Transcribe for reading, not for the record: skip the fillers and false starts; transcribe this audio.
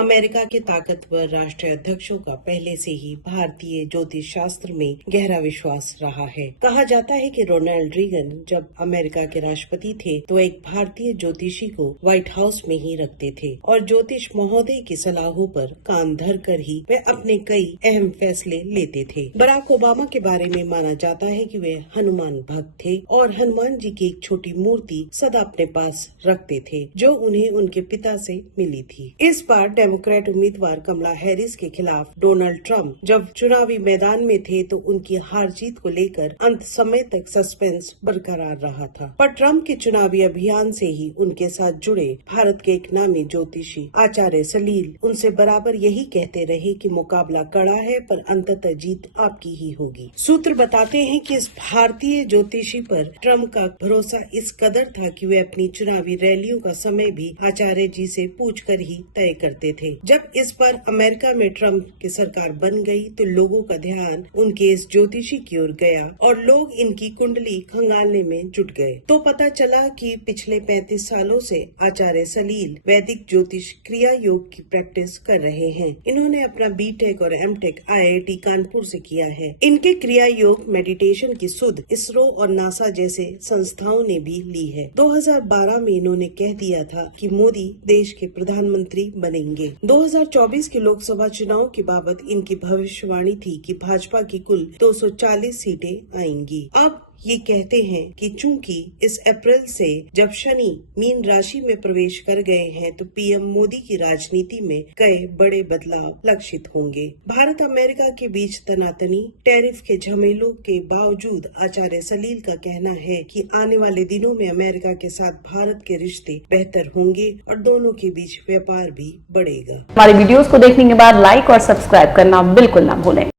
America के ताकतवर राष्ट्रीय अध्यक्षों का पहले से ही भारतीय ज्योतिष शास्त्र में गहरा विश्वास रहा है। कहा जाता है कि रोनाल्ड रीगन जब अमेरिका के राष्ट्रपति थे तो एक भारतीय ज्योतिषी को व्हाइट हाउस में ही रखते थे और ज्योतिष महोदय की सलाहों पर कान धर कर ही वे अपने कई अहम फैसले लेते थे। बराक ओबामा के बारे में माना जाता है कि वे हनुमान भक्त थे और हनुमान जी की एक छोटी मूर्ति सदा अपने पास रखते थे जो उन्हें उनके पिता से मिली थी। इस बार डेमोक्रेट उम्मीदवार कमला हैरिस के खिलाफ डोनाल्ड ट्रंप जब चुनावी मैदान में थे तो उनकी हार जीत को लेकर अंत समय तक सस्पेंस बरकरार रहा था। पर ट्रंप के चुनावी अभियान से ही उनके साथ जुड़े भारत के एक नामी ज्योतिषी आचार्य सलील उनसे बराबर यही कहते रहे कि मुकाबला कड़ा है पर अंततः जीत आपकी ही होगी। सूत्र बताते हैं कि इस भारतीय ज्योतिषी पर ट्रंप का भरोसा इस कदर था कि वे अपनी चुनावी रैलियों का समय भी आचार्य जी से पूछकर ही तय करते थे। जब इस बार अमेरिका में ट्रंप की सरकार बन गई तो लोगों का ध्यान उनके इस ज्योतिषी की ओर गया और लोग इनकी कुंडली खंगालने में जुट गए। तो पता चला कि पिछले 35 सालों से आचार्य सलील वैदिक ज्योतिष क्रिया योग की प्रैक्टिस कर रहे हैं। इन्होंने अपना बीटेक और एमटेक IIT कानपुर से किया है। इनके क्रिया योग मेडिटेशन की सुध इसरो और नासा जैसे संस्थाओं ने भी ली है। 2012 में इन्होंने कह दिया था कि मोदी देश के प्रधानमंत्री बनेंगे। 2024 के लोकसभा चुनाव के बाबत इनकी भविष्यवाणी थी कि भाजपा की कुल 240 सीटें आएंगी। अब ये कहते हैं कि चूंकि इस अप्रैल से जब शनि मीन राशि में प्रवेश कर गए हैं तो पीएम मोदी की राजनीति में कई बड़े बदलाव लक्षित होंगे। भारत अमेरिका के बीच तनातनी टैरिफ के झमेलों के बावजूद आचार्य सलील का कहना है कि आने वाले दिनों में अमेरिका के साथ भारत के रिश्ते बेहतर होंगे और दोनों के बीच व्यापार भी बढ़ेगा। हमारे वीडियोस को देखने के बाद लाइक और सब्सक्राइब करना बिल्कुल ना भूलें।